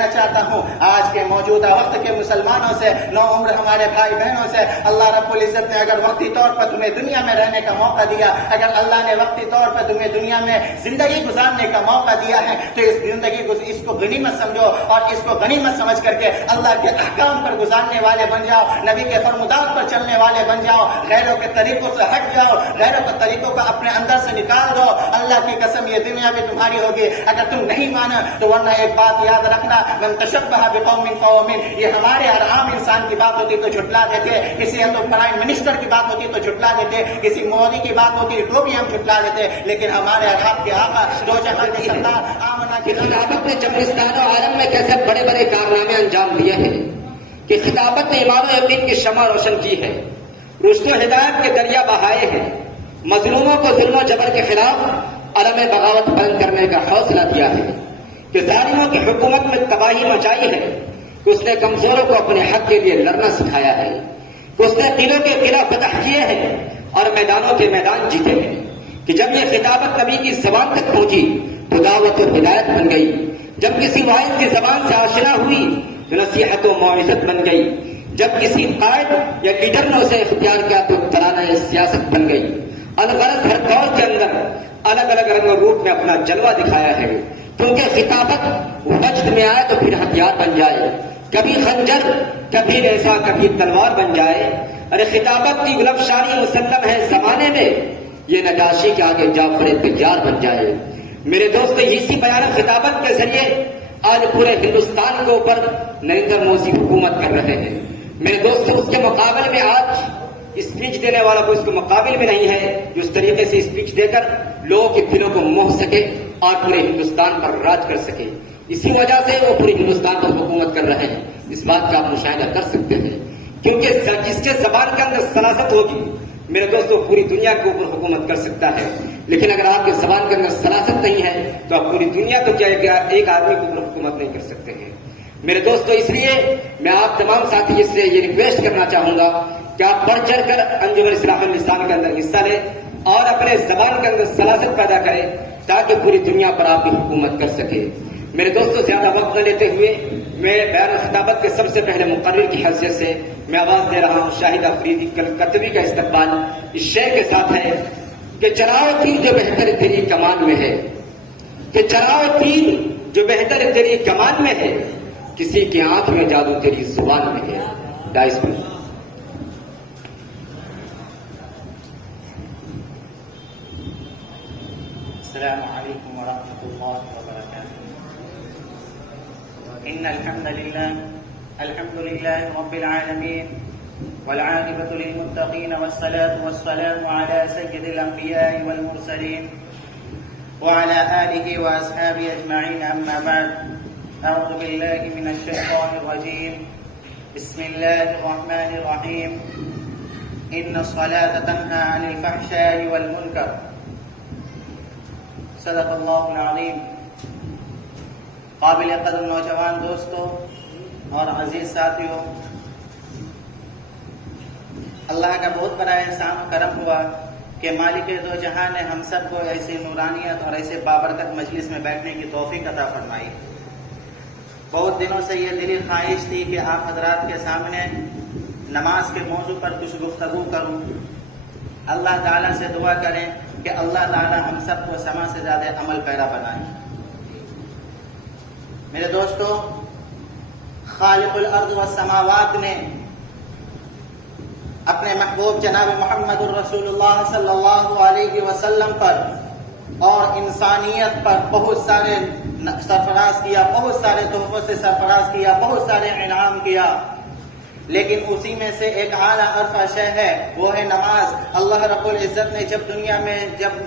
کہنا چاہتا ہوں آج کے موجودہ وقت کے مسلمانوں سے، نو عمر ہمارے بھائی بہنوں سے، اللہ رب العزت نے اگر وقتی طور پر تمہیں دنیا میں رہنے کا موقع دیا، اگر اللہ نے وقتی طور پر تمہیں دنیا میں زندگی گزارنے کا موقع دیا ہے تو اس زندگی کو اس کو غنیمت سمجھو اور اس کو غنیمت سمجھ کر کے اللہ کے احکام پر گزارنے والے بن جاؤ، نبی کے فرمودات پر چلنے والے بن جاؤ، غیروں کے طریقوں سے ہٹ جاؤ، غیروں کے طریقوں کو اپنے اندر سے نکال دو۔ اللہ کی قسم یہ دنیا بھی تمہاری ہوگی اگر تم نہیں مانا تو، ورنہ ایک بات یاد رکھنا، من تشبہ بقوم فہو منہ، یہ ہمارے ہر عام انسان کی بات ہوتی تو جھٹلا دیتے، کسی تو پرائم منسٹر کی بات ہوتی تو جھٹلا دیتے، کسی مودی کی بات ہوتی تو بھی ہم جھٹلا دیتے، لیکن ہمارے آپ کے آقا دو جہاں کے سردار آمنہ کی خلافت نے جبرستان و عالم میں کیسے بڑے بڑے کارنامے انجام دیے ہیں کہ خلافت نے ایمان و یقین کی شمع روشن کی ہے، رشد و ہدایت کے دریا بہائے ہیں، مظلوموں کو ظلم و جبر کے خلاف علم بغاوت بلند کرنے کا حوصلہ دیا ہے، کہ ظالموں کی حکومت میں تباہی مچائی ہے، کہ اس نے کمزوروں کو اپنے حق کے لیے لڑنا سکھایا ہے، کہ اس نے دلوں کے قلعہ فتح کیے ہیں اور میدانوں کے میدان جیتے ہیں، کہ جب یہ خطابت نبی کی زبان تک پہنچی تو دعوت و ہدایت بن گئی، جب کسی واحد کی زبان سے آشنا ہوئی تو نصیحت و موعظت بن گئی، جب کسی قائد یا لیڈر نے اسے اختیار کیا تو ترانہ سیاست بن گئی۔ الغرض ہر دور کے اندر الگ الگ رنگ و روپ میں اپنا جلوہ دکھایا ہے، کیونکہ خطابت وجد میں آئے تو پھر ہتھیار بن جائے، کبھی خنجر، کبھی نیزہ، کبھی تلوار بن جائے۔ ارے خطابت کی گلفشانی مسلم ہے زمانے میں، یہ نجاشی کے آگے جعفر تجار بن جائے۔ میرے دوست، اسی بیان خطابت کے ذریعے آج پورے ہندوستان کے اوپر نریندر مودی حکومت کر رہے ہیں۔ میرے دوست، اس کے مقابلے میں آج اسپیچ دینے والا کوئی اس کے مقابل میں نہیں ہے جو اس طریقے سے اسپیچ دے کر لوگوں کے دلوں کو موہ سکے اور پورے ہندوستان پر راج کر سکے۔ اسی وجہ سے وہ پورے ہندوستان پر حکومت کر رہے ہیں، اس بات کا آپ مشاہدہ کر سکتے ہیں، کیونکہ جس کے زبان کے اندر سلاست ہوگی میرے دوستوں پوری دنیا کے اوپر حکومت کر سکتا ہے، لیکن اگر آپ کے زبان کے اندر سلاست نہیں ہے تو آپ پوری دنیا کو کیا ایک آدمی کے اوپر حکومت نہیں کر سکتے ہیں۔ میرے دوستوں، اس لیے میں آپ تمام ساتھی سے یہ ریکویسٹ کرنا چاہوں گا کہ آپ بڑھ چڑھ کر انجمن اصلاح الاسلام کے اندر حصہ لیں اور اپنے زبان کے اندر سلاست پیدا کریں تاکہ پوری دنیا پر آپ کی حکومت کر سکے۔ میرے دوستوں، زیادہ وقت نہ لیتے ہوئے میں بیان خطابت کے سب سے پہلے مقرر کی حیثیت سے میں آواز دے رہا ہوں شاہد افریدی کتبی کا استقبال اس شعر کے ساتھ ہے کہ چراؤ تیر جو بہتر تیری کمان میں ہے، کہ چراؤ تیر جو بہتر تیری کمان میں ہے، کسی کی آنکھ میں جادو تیری زبان میں ہے۔ ڈائس میں السلام علیکم ورحمۃ اللہ وبرکاتہ۔ ان الحمد للہ رب العالمین والعاقبۃ للمتقین والصلاة والسلام علی سید الانبیاء والمرسلین وعلى آلہ واصحابہ اجمعین، اما بعد، اعوذ باللہ من الشیطان الرجیم، بسم اللہ الرحمن الرحیم، ان الصلاة تنہی عن الفحشاء والمنکر، صدق اللہ العظیم۔ قابل قدر نوجوان دوستوں اور عزیز ساتھیوں، اللہ کا بہت بڑا احسان و کرم ہوا کہ مالک دو جہاں نے ہم سب کو ایسی نورانیت اور ایسے بابرکت مجلس میں بیٹھنے کی توفیق عطا فرمائی۔ بہت دنوں سے یہ دلی خواہش تھی کہ آپ حضرات کے سامنے نماز کے موضوع پر کچھ گفتگو کروں۔ اللہ تعالیٰ سے دعا کریں کہ اللہ تعالیٰ ہم سب کو سما سے زیادہ عمل پیرا بنائیں۔ میرے دوستو، خالق الارض والسماوات نے اپنے محبوب جناب محمد الرسول اللہ صلی اللہ علیہ وسلم پر اور انسانیت پر بہت سارے سرفراز کیا، بہت سارے تحفوں سے سرفراز کیا، بہت سارے انعام کیا، لیکن اسی میں سے ایک اعلیٰ عرفہ شے ہے، وہ ہے نماز۔ اللہ رب العزت نے جب دنیا میں جب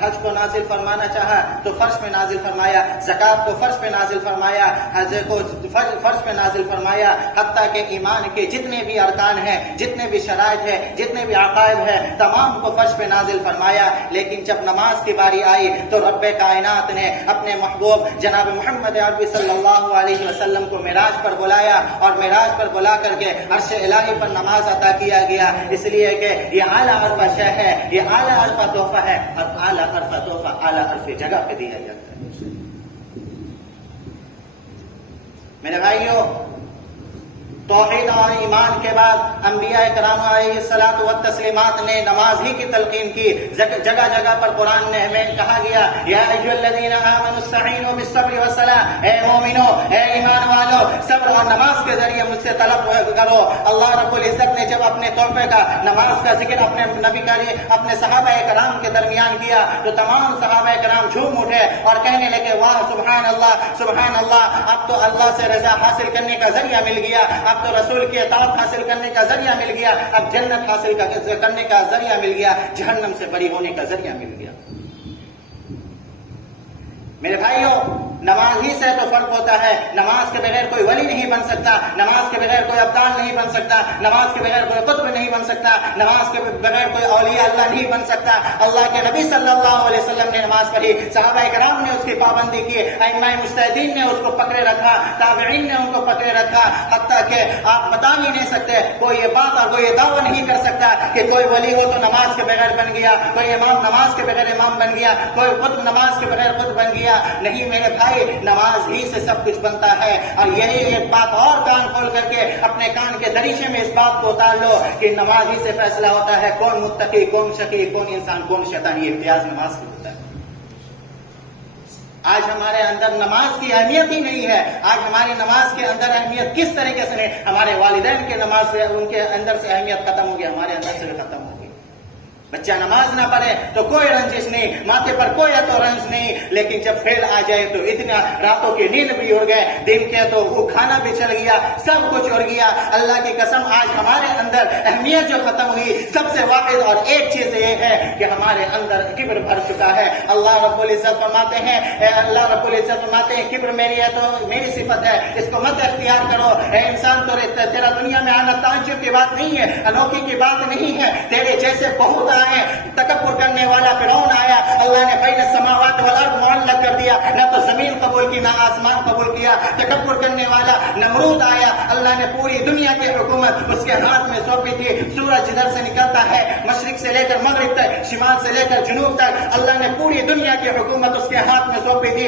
حج کو نازل فرمانا چاہا تو فرش پہ نازل فرمایا، زکوٰۃ کو فرش پہ نازل فرمایا، حج کو فرش پہ نازل فرمایا، حتیٰ کہ ایمان کے جتنے بھی ارکان ہیں، جتنے بھی شرائط ہیں، جتنے بھی عقائد ہیں، تمام کو فرش پہ نازل فرمایا۔ لیکن جب نماز کی باری آئی تو رب کائنات نے اپنے محبوب جناب محمد عربی صلی اللہ علیہ وسلم کو معراج پر بلایا اور معراج پر بلا کر کے عرش الہی پر نماز عطا کیا گیا، اس لیے کہ یہ اعلیٰ عرفہ شے ہے، یہ اعلیٰ عرفہ تحفہ ہے، اور اعلیٰ عرفہ تحفہ اعلیٰ عرفہ جگہ پہ دیا جاتا ہے۔ میرے بھائیوں، توحید اور ایمان کے بعد انبیاء کرام علیہ الصلوۃ والتسلیمات نے نماز ہی کی تلقین کی. جگہ جگہ پر قرآن نے ہمیں کہا گیا یا ایھا الذین آمنوا استعینوا بالصبر والصلاۃ، اے مومنو، اے ایمان والو، صبر اور نماز کے ذریعے مجھ سے طلب کرو. اللہ رب العزت نے جب اپنے تحفے کا نماز کا ذکر اپنے نبی کریم اپنے صحابہ کرام کے درمیان کیا تو تمام صحابہ کرام جھوم اٹھے اور کہنے لگے واہ سبحان اللہ سبحان اللہ، اب تو اللہ سے رضا حاصل کرنے کا ذریعہ مل گیا، اب تو رسول کی اطاعت حاصل کرنے کا ذریعہ مل گیا، اب جنت حاصل کرنے کا ذریعہ مل گیا، جہنم سے بری ہونے کا ذریعہ مل گیا. میرے بھائیوں، نماز ہی سے تو فرق ہوتا ہے. نماز کے بغیر کوئی ولی نہیں بن سکتا، نماز کے بغیر کوئی ابدال نہیں بن سکتا، نماز کے بغیر کوئی قطب نہیں بن سکتا، نماز کے بغیر کوئی اولیاء اللہ نہیں بن سکتا. اللہ کے نبی صلی اللہ علیہ وسلم نے نماز پڑھی، صحابہ کرام نے اس کی پابندی کی، ائمہ مجتہدین نے اس کو پکڑے رکھا، تابعین نے ان کو پکڑے رکھا، حتیٰ کہ آپ بتا ہی نہیں سکتے، کوئی یہ بات اور کوئی یہ دعویٰ نہیں کر سکتا کہ کوئی ولی ہو تو نماز کے بغیر بن گیا، کوئی امام نماز کے بغیر امام بن گیا، کوئی قطب نماز کے بغیر قطب بن گیا. نہیں میرے بھائی، نماز ہی سے سب کچھ بنتا ہے. اور یہی ایک بات اور کان کھول کر کے اپنے کان کے دریچے میں اس بات کو اتار لو کہ نماز ہی سے فیصلہ ہوتا ہے کون متقی، کون شقی، کون انسان، کون شیطان. یہ امتیاز نماز کی ہوتا ہے. آج ہمارے اندر نماز کی اہمیت ہی نہیں ہے. آج ہماری نماز کے اندر اہمیت کس طریقے سے نہیں، ہمارے والدین کے نماز سے ان کے اندر سے اہمیت ختم ہوگی، ہمارے اندر سے ختم ہوگی. بچہ نماز نہ پڑھے تو کوئی رنجش نہیں، ماتھے پر کوئی تو رنج نہیں، لیکن جب فیل آ جائے تو اتنا راتوں کی نیند بھی اڑ گئے، دن کے تو وہ کھانا بھی چل گیا، سب کچھ اڑ گیا. اللہ کی قسم آج ہمارے اندر اہمیت جو ختم ہوئی، سب سے واحد اور ایک چیز یہ ہے کہ ہمارے اندر کبر بھر چکا ہے. اللہ رب العزت فرماتے ہیں، اللہ رب العزت فرماتے ہیں کبر میری ہے تو میری صفت ہے، اس کو مت اختیار کرو. اے انسان، تو تیرا دنیا میں آنا تعجب کی بات نہیں ہے، انوکھی کی بات نہیں ہے. تیرے جیسے بہت آئے، تکبر کرنے والا فرعون آیا، اللہ نے بین السماوات والارض معلق کر دیا، نہ تو زمین قبول کی نہ آسمان قبول کیا. تکبر کرنے والا نمرود آیا، اللہ نے پوری دنیا کی حکومت اس کے ہاتھ میں سونپی تھی. سورج جدھر سے نکلتا ہے، مشرق سے لے کر مغرب تک، شمال سے لے کر جنوب تک، اللہ نے پوری دنیا کی حکومت اس کے ہاتھ میں سونپی تھی.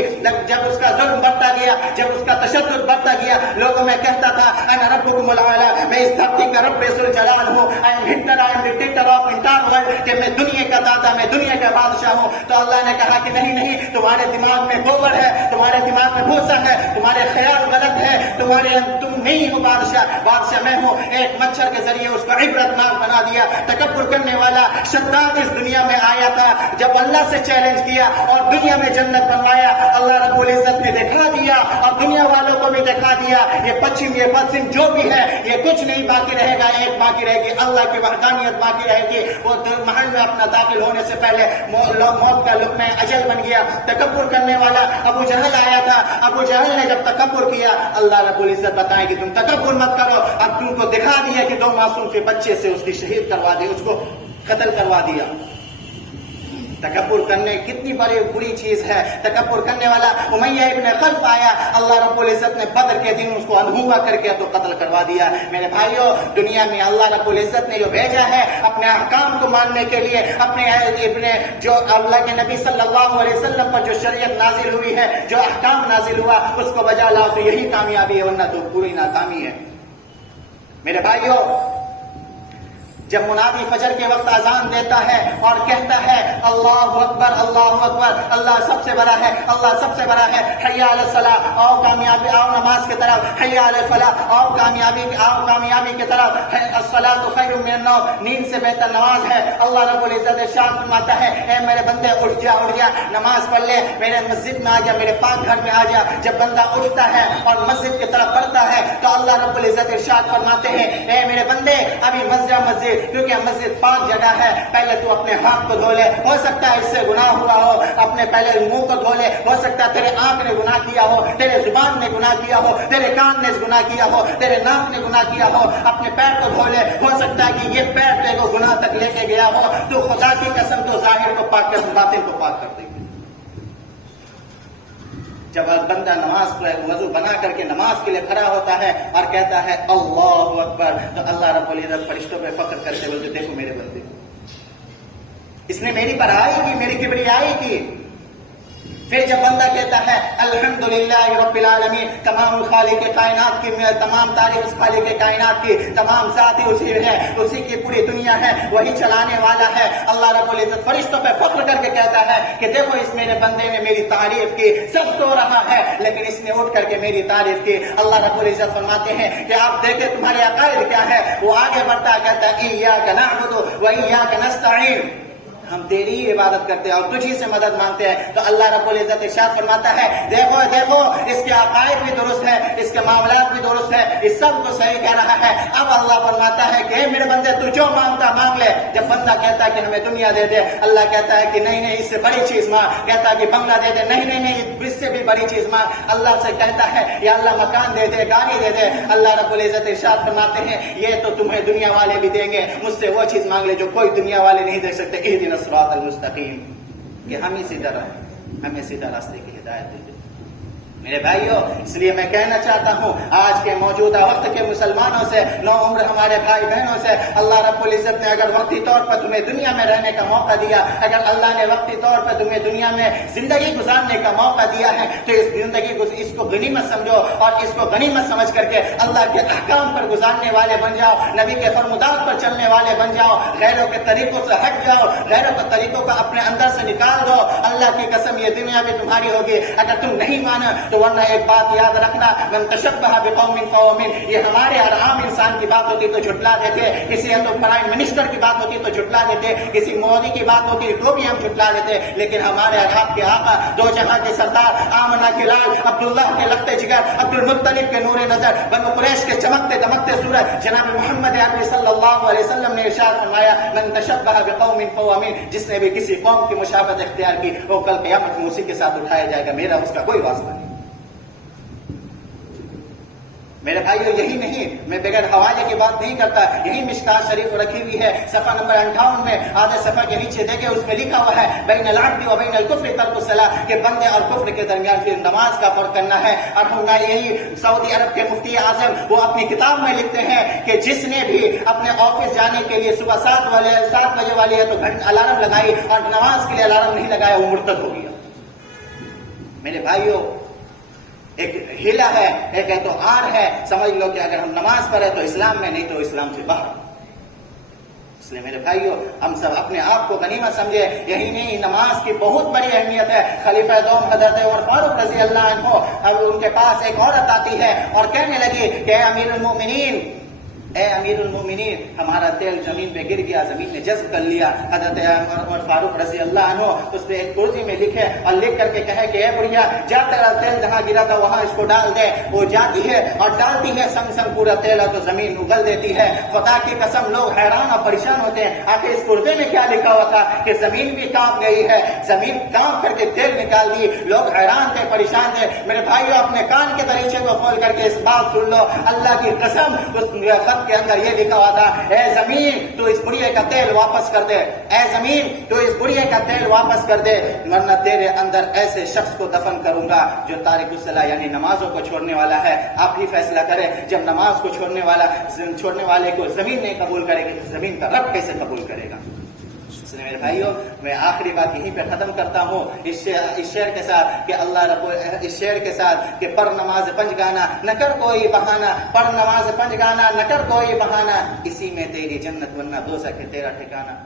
جب اس کا ظلم بڑھتا گیا، جب اس کا تشدد بڑھتا گیا، لوگوں میں کہتا تھا انا ربکم الاعلی، میں اس دھرتی کا رب ذوالجلال ہوں، I am Hitler, I am the dictator of entire world، کہ میں دنیا کا دادا، میں دنیا کا بادشاہ ہوں. تو اللہ نے کہا کہ نہیں نہیں، تمہارے دماغ میں گوبر ہے، تمہارے دماغ میں بھوسا ہے، تمہارے خیال غلط ہے، تم نہیں ہو بادشاہ، بادشاہ میں ہوں. ایک مچھر کے ذریعے اس کو عبرت ناک بنا دیا. تکبر کرنے والا شداد اس دنیا میں آیا تھا، جب اللہ سے چیلنج کیا اور دنیا میں جنت بنوایا، اللہ رب العزت نے دکھا دیا اور دنیا والوں کو بھی دکھا دیا یہ پچھم جو بھی ہے یہ کچھ نہیں باقی رہے گا. ایک باقی رہے گی، اللہ کی وحدانیت باقی رہے گی. وہ محل میں اپنا داخل ہونے سے پہلے موت کا لقمہ اجل بن گیا. تکبر کرنے والا ابو جہل آیا تھا، ابو جہل نے جب تکبر کیا، اللہ رب العزت بتائے کہ تم تکبر مت کرو. اب تم کو دکھا دیا کہ 2 معصوم سے بچے سے اس کی شہید کروا دی، اس کو قتل کروا دیا. تکبر کرنے کتنی بری چیز ہے. تکبر کرنے والا امیہ ابن خلف آیا، اللہ رب العزت نے بدر کے دن اس کو اندھوکا کر کے تو قتل کروا دیا. میرے بھائیوں، دنیا میں اللہ رب العزت نے جو بھیجا ہے اپنے احکام کو ماننے کے لیے، اپنے جو اللہ کے نبی صلی اللہ علیہ وسلم پر جو شریعت نازل ہوئی ہے، جو احکام نازل ہوا، اس کو بجا لاؤ تو یہی کامیابی ہے، ورنہ تو پوری ناکامی ہے. میرے بھائیوں، جب منادی فجر کے وقت اذان دیتا ہے اور کہتا ہے اللہ اکبر اللہ اکبر، اللہ سب سے بڑا ہے، اللہ سب سے بڑا ہے، حی علی الصلاۃ، آؤ کامیابی، آؤ نماز کی طرف، حی علی الفلاح، آؤ کامیابی کی طرف، الصلاۃ خیر من النوم، نیند سے بہتر نماز ہے. اللہ رب العزت ارشاد فرماتا ہے اے میرے بندے اٹھ جا، نماز پڑھ لے، میرے مسجد میں آ جا، میرے پاک گھر میں آ جا. جب بندہ اٹھتا ہے اور مسجد کی طرف بڑھتا ہے تو اللہ رب العزت ارشاد فرماتے ہیں اے میرے بندے ابھی مسجد، کیونکہ مسجد پاک جگہ ہے، پہلے تو اپنے ہاتھ کو دھو لے، ہو سکتا ہے اس سے گناہ ہوا ہو، اپنے پہلے منہ کو دھو لے، ہو سکتا ہے تیرے آنکھ نے گناہ کیا ہو، تیرے زبان نے گناہ کیا ہو، تیرے کان نے گناہ کیا ہو، تیرے ناک نے گناہ کیا ہو، اپنے پیر کو دھو لے، ہو سکتا ہے کہ یہ پیر تیرے کو گناہ تک لے کے گیا ہو. تو خدا کی قسم تو ظاہر کو پاک کر، باطن کو پاک کر دے گی. جب بندہ نماز وضو بنا کر کے نماز کے لیے کھڑا ہوتا ہے اور کہتا ہے اللہ اکبر، تو اللہ رب العزت فرشتوں پہ فخر کرتے ہوئے دیکھو میرے بندے، اس نے میری بڑائی کی، میری کبریائی کی. پھر جب بندہ کہتا ہے الحمدللہ رب العالمین، تمام خالق کائنات کی تمام تعریف اس خالق کائنات کی، تمام ذات اسی ہے، اسی کی پوری دنیا ہے، وہی چلانے والا ہے، اللہ رب العزت فرشتوں پہ فخر کر کے کہتا ہے کہ دیکھو اس میرے بندے نے میری تعریف کی، سب سو رہا ہے لیکن اس نے اٹھ کر کے میری تعریف کی۔ اللہ رب العزت فرماتے ہیں کہ آپ دیکھیں تمہارے عقائد کیا ہے، وہ آگے بڑھتا کہتا ہے ایاک نعبد و ایاک نستعین، ہم تیری ہی عبادت کرتے ہیں اور تجھی سے مدد مانگتے ہیں۔ تو اللہ رب العزت ارشاد فرماتا ہے دیکھو دیکھو اس کے عقائد بھی درست ہے، اس کے معاملات بھی درست ہے، اس سب کو صحیح کہہ رہا ہے۔ اب اللہ فرماتا ہے کہ میرے بندے تو جو مانگتا مانگ لے۔ جب بندہ کہتا ہے کہ ہمیں دنیا دے دے، اللہ کہتا ہے کہ نہیں نہیں اس سے بڑی چیز مانگ، کہتا ہے کہ بنگلہ دے دے، نہیں نہیں نہیں اس سے بھی بڑی چیز مانگ، اللہ سے کہتا ہے یا اللہ مکان دے دے، گاڑی دے دے، اللہ رب العزت ارشاد فرماتے ہیں یہ تو تمہیں دنیا والے بھی دیں گے، مجھ سے وہ چیز مانگ لے جو کوئی دنیا والے نہیں دے سکتے۔ اہدنا الصراط المستقیم، کہ ہمیں سیدھا راستے کی ہدایت دے دے۔ میرے بھائیوں، اس لیے میں کہنا چاہتا ہوں آج کے موجودہ وقت کے مسلمانوں سے، نو عمر ہمارے بھائی بہنوں سے، اللہ رب العزت نے اگر وقتی طور پر تمہیں دنیا میں رہنے کا موقع دیا، اگر اللہ نے وقتی طور پر تمہیں دنیا میں زندگی گزارنے کا موقع دیا ہے تو اس زندگی کو اس کو غنیمت سمجھو اور اس کو غنیمت سمجھ کر کے اللہ کے احکام پر گزارنے والے بن جاؤ، نبی کے فرمودات پر چلنے والے بن جاؤ، غیروں کے طریقوں سے ہٹ جاؤ، غیروں کے طریقوں کو اپنے اندر سے نکال دو۔ اللہ کی قسم یہ دنیا بھی تمہاری ہوگی اگر تم نہیں مانا تو، ورنہ ایک بات یاد رکھنا، من تشبہ بقوم فہو منہ، یہ ہمارے ہر عام انسان کی بات ہوتی تو جھٹلا دیتے، کسی تو پرائم منسٹر کی بات ہوتی تو جھٹلا دیتے، کسی مودی کی بات ہوتی تو بھی ہم جھٹلا دیتے، لیکن ہمارے آپ کے آقا، دو جہاں کے سردار، آمنہ کے لال، عبداللہ کے لخت جگر، عبد المطلب کے نور نظر، بنو قریش کے چمکتے دمکتے سورج، جناب محمد عربی صلی اللہ علیہ وسلم نے ارشاد فرمایا من تشبہ بقوم فہو منہ، جس نے بھی کسی قوم کی مشابہت اختیار کی وہ کل قیامت میں اسی کے ساتھ اٹھایا جائے گا، میرا اس کا کوئی واسطہ نہیں۔ میرے بھائیو یہی نہیں، میں بغیر حوالے کی بات نہیں کرتا، یہی مشکات شریف رکھی ہوئی ہے صفحہ نمبر 58 میں، آدھے صفحہ کے نیچے دیکھیں اس میں لکھا ہوا ہے بین العبد و بین الکفر ترک الصلاۃ، کہ بندے اور کفر کے درمیان پھر نماز کا فرق کرنا ہے۔ اور ہم یہی سعودی عرب کے مفتی اعظم وہ اپنی کتاب میں لکھتے ہیں کہ جس نے بھی اپنے آفس جانے کے لیے صبح 7 بجے والی ہے تو الارم لگائی اور نماز کے لیے الارم نہیں لگایا وہ مرتد ہو گیا۔ میرے بھائیو ایک ہیلا ہے، ایک ہے تو آر ہے، سمجھ لو کہ اگر ہم نماز پڑھیں تو اسلام میں، نہیں تو اسلام سے باہر۔ اس لیے میرے بھائیوں ہم سب اپنے آپ کو غنیمت سمجھے، یہی نہیں نماز کی بہت بڑی اہمیت ہے۔ خلیفہ دوم حضرت عمر فاروق رضی اللہ عنہ، اب ان کے پاس ایک عورت آتی ہے اور کہنے لگی کہ اے امیر المومنین، اے امیر المومنین، ہمارا تیل زمین پہ گر گیا، زمین نے جذب کر لیا۔ حضرت عمر فاروق رضی اللہ عنہ اس پہ ایک کرسی میں لکھے اور لکھ کر کے کہے کہ اے بڑھیا جا تیرا تیل جہاں گرا تھا وہاں اس کو ڈال دے۔ وہ جاتی ہے اور ڈالتی ہے، سنگ سنگ پورا تیل تو زمین اگل دیتی ہے۔ خدا کی قسم لوگ حیران اور پریشان ہوتے ہیں آخر اس کرزے میں کیا لکھا ہوا تھا کہ زمین بھی کانپ گئی ہے، زمین کانپ کر کے تیل نکال دی۔ لوگ حیران تھے، پریشان تھے۔ میرے بھائیو اپنے کان کے دریچے کو کھول کر کے اس بات سن لو، اللہ کی قسم اس کے اندر یہ لکھا ہوا تھا اے زمین تو اس بڑھے کا تیل واپس کر دے، اے زمین تو اس بڑھے کا تیل واپس کر دے، ورنہ تیرے اندر ایسے شخص کو دفن کروں گا جو تارک الصلاۃ یعنی نمازوں کو چھوڑنے والا ہے۔ آپ ہی فیصلہ کریں، جب نماز کو چھوڑنے والے کو زمین نہیں قبول کرے گی تو زمین کا رب کیسے قبول کرے گا؟ اس لیے میرے بھائیوں میں آخری بات یہیں پہ ختم کرتا ہوں اس شعر کے ساتھ کہ اس شعر کے ساتھ کہ پڑھ نماز پنج گانا نہ کر کوئی بہانہ، پڑھ نماز پنج گانا نہ کر کوئی بہانہ، اسی میں تیری جنت ورنہ دوزخ ہے تیرا ٹھکانہ۔